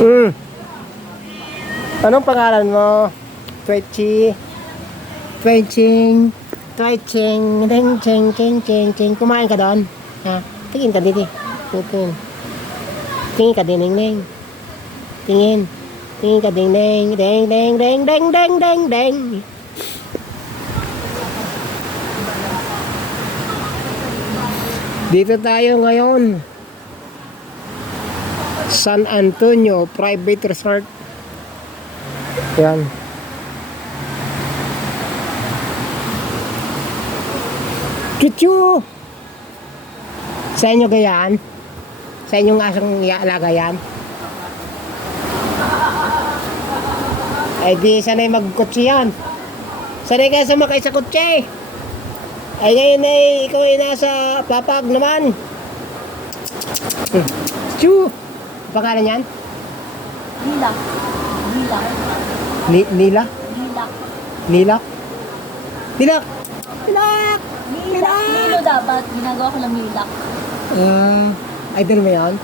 Mm. Anong pangalan mo? Twitchy. Twitching. Twitching. Ding, ching, ching, ching, ching. Kumain ka doon? Ha? Tingin ka dito. Tingin. Tingin ka din, ding, ding. Tingin. Tingin ka ding, ding, ding, ding, ding, ding, ding, ding, ding. Dito tayo ngayon. San Antonio Private Resort. Yan. Chuchu! Sa inyo gayaan? Sa inyong asong alaga yan? Ay di sanay magkutsi yan. Sanay ka sumakay sa kutsi. Ay ngayon ay ikaw ay nasa papag naman. Chu! Pangalan yan? Nila. Nila. Nila? Nila. Nilak? Nilak! Nilak! Nila. Nilo dapat. Ginagawa ko lang nilak. Idol mo yan?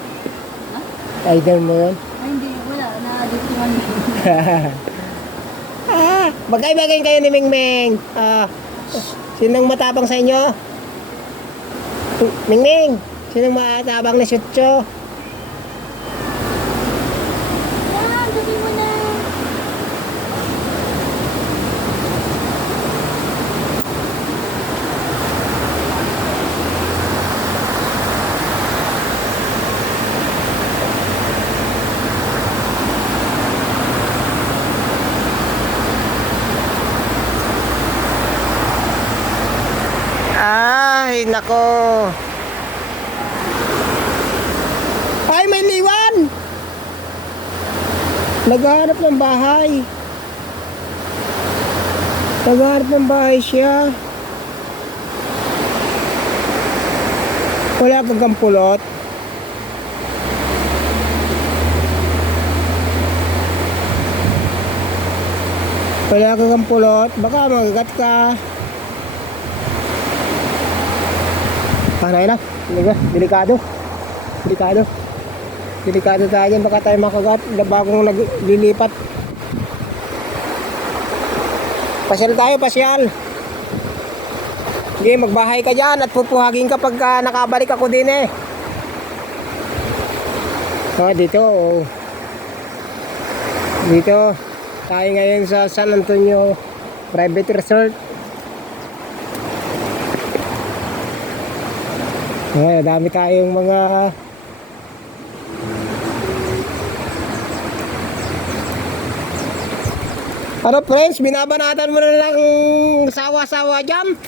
Ha? Idol mo yun? Ay, hindi. Wala. Na-addict naman. Magkaiba kayo ni Mingming. Sinong matapang sa inyo? Mingming! Sinong matapang ni Sutcho? Yan, sabi mo na. Ay, nako. Ay, may liwan. Naghahanap ng bahay. Naghahanap ng bahay siya. Wala kang pulot. Wala kang pulot. Baka magagat ka. Panay na. Delikado. Delikado. Delikado tayo dyan. Baka tayo makagat. Bagong naglilipat. Pasyal tayo, pasyal. Sige, magbahay ka dyan at pupuhagin ka pagka nakabalik ako din eh. Dito. Dito. Tayo ngayon sa San Antonio Private Resort. Ay, dami tayong mga ano friends, binabanatan mo na lang sawa-sawa dyan.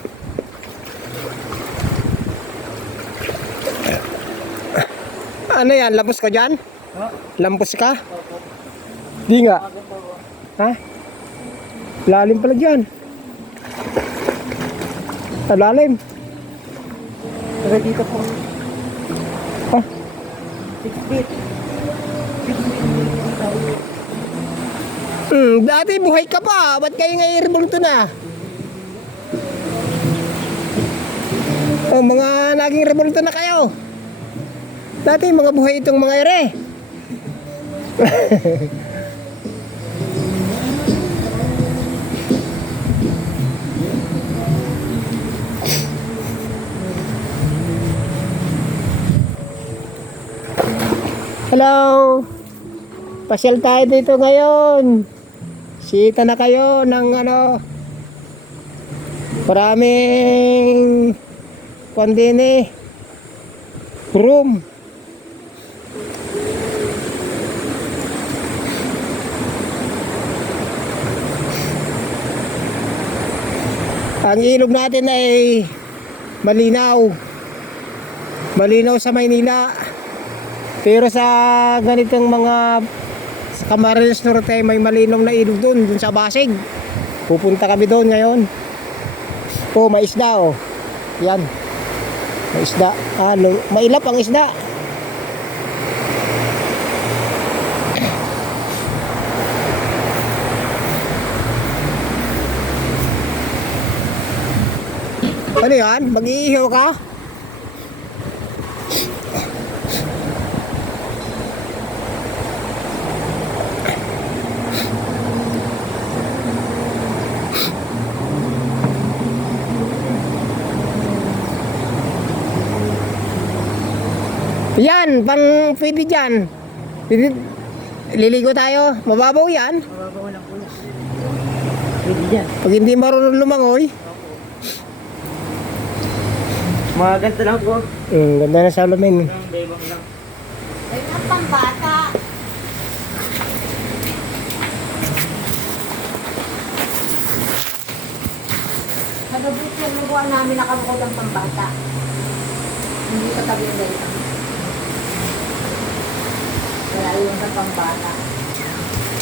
Ano yan, lampos ka dyan? Lampos ka? Di nga. Ha? Lalim pala dyan. Lalim. Pero dito po. Ha? 6 feet. 6 feet. Dati buhay ka pa. Ba't kayo ngayon rebulto na? Mga naging rebulto na kayo. Dati mga buhay itong mga ere. Hello! Pasyal tayo dito ngayon. Sita na kayo ng maraming kondini room. Ang ilog natin ay malinaw. Malinaw sa Maynila. Pero sa ganitong mga sa Camarines Norte may malinong na ilog dun sa Basig. Pupunta kami doon ngayon. May isda oh. Yan. May isda. Mailap ang isda. Ano yan? Mag-iihaw ka? pang pwede dyan. Liligo tayo, mababaw yan. Mababaw lang po yan. Pwede dyan. Pag hindi marunong lumangoy. Mga ganito lang po. Ganda na sa alamin. Bebang lang. Ay, ang pambata. Nagabot yung luguan namin nakabukod ang pambata. Hindi sa tabi yung ganito. Kaya yung sa pambata.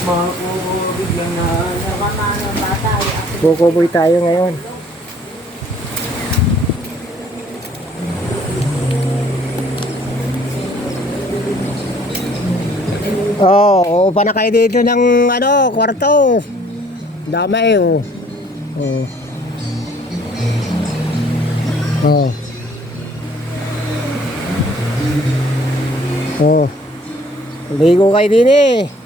Mga po biglang na... Naman na ang bata. Kukuboy tayo ngayon. Oo, upa na kayo dito ng ano, kwarto. Damay oh. Oh. Oh. Oh. Ligo kayo din eh.